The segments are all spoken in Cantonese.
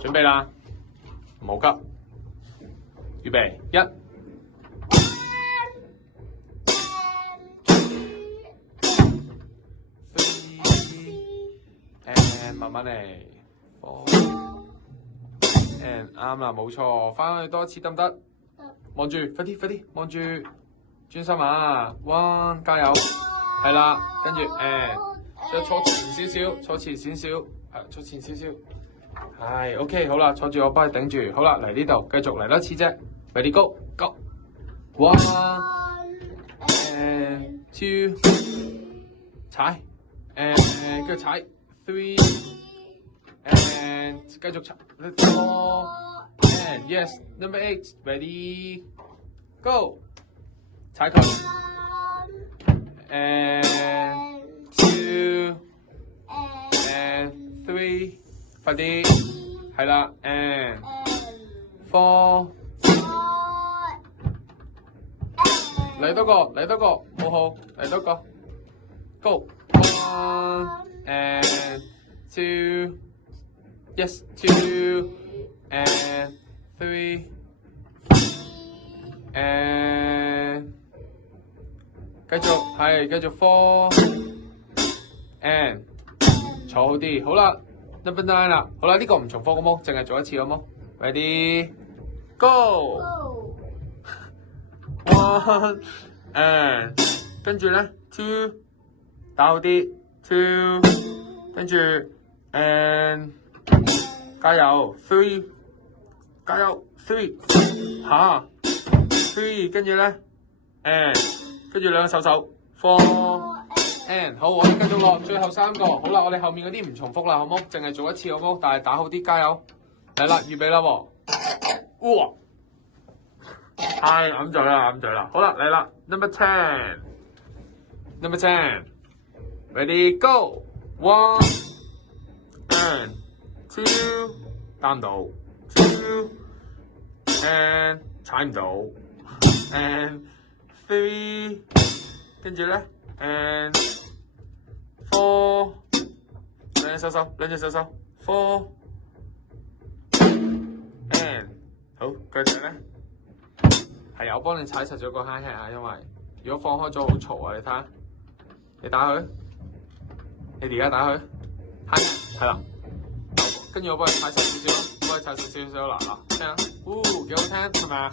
準備啦，唔好急，預備一。慢慢嚟 ，4 and 啱啦，冇錯，翻去多一次得唔得？望住，快啲，望住，專心啊 ！1，加油，係啦，跟住再坐前少少，坐前少少，坐前少少，係 OK， 好啦，坐住我幫你頂住，好啦，嚟呢度，繼續嚟多次啫 ，ready go， 1 and 2， 踩 and 跟住踩。3 and 繼續踩 4 and yes number 8 ready go 踩佢 and 2 and 3快啲係啦 and 4嚟多個好好嚟多個 go 1 and 2 yes 2 and 3 and 繼續4 and 坐好啲，好啦 number 9啦，好啦呢個唔重複好冇，淨係做一次好冇 ，ready go 1 and 跟住咧 2打好啲。2， 跟住 and 加油 3， 加油 3， 嚇 3， 跟住咧 and 跟住兩個手 4 and 好，我哋繼續落最後3個，好啦，我哋後面嗰啲唔重複啦，好冇？淨係做一次好冇？但係打好啲，加油！嚟啦，預備啦喎！哇，太揞嘴啦，好啦，嚟啦 ，number 10。Ready go 1 and 2打唔到 2 and 踩唔到 and 3跟住咧 and 4兩隻手手 4 and 好繼續咧係我幫你踩實咗個 hi hat 啊，因為如果放開咗好嘈啊，你睇下你打佢。你而家打佢，係啦，跟住我幫你踩實少少咯，嗱，聽下，幾好聽係咪啊？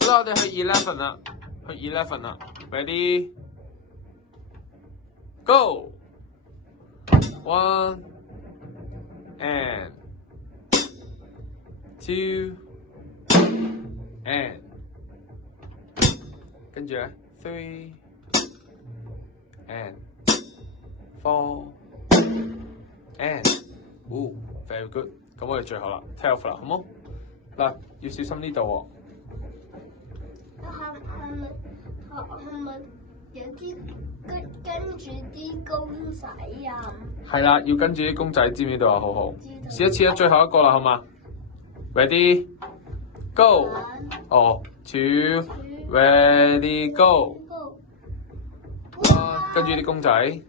好啦，我哋去 11啦，ready go 1 and 2 and 跟住咧3 and 4 and very good， 咁我哋最後啦 12 啦，好冇？嗱，要小心呢度喎。係咪有啲跟住啲公仔啊？係啦，要跟住啲公仔，知唔知道啊？好好，試一次啦，最後一個啦，好嘛 ？Ready go 2 ready go 跟住啲公仔。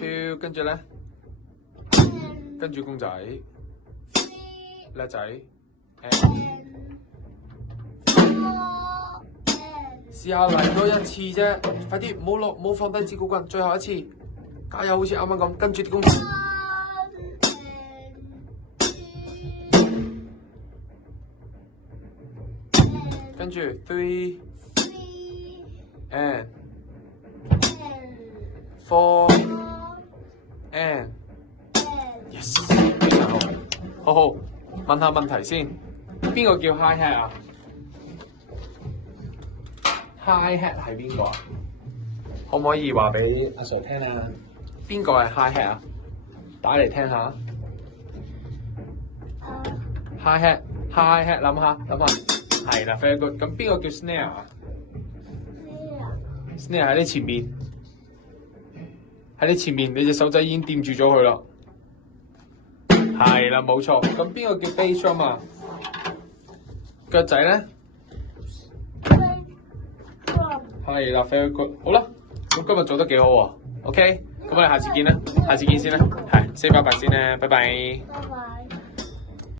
2跟住咧，跟住公仔，叻仔，試下嚟多一次啫，快啲唔好放低支鼓棍，最後一次，加油！好似啱啱咁，跟住啲公仔，跟住3 and 4 and yes， 非常好，好，問下問題先，邊個叫 hi hat 啊 ？hi hat 係邊個啊？可唔可以話俾阿 Sir 聽啊？邊個係 hi hat 啊？打嚟聽下。hi hat， 諗下，係啦 ，very good。咁邊個叫 snare 啊 ？snare 喺你前面。喺你前面，你隻手仔已經掂住咗佢啦。係啦，冇錯。咁邊個叫 bass drum 啊？腳仔咧？係啦 ，very good。好啦，咁今日做得幾好喎。OK。咁我哋下次見啦，下次見先啦，係 say 拜拜先啦，拜拜。拜拜。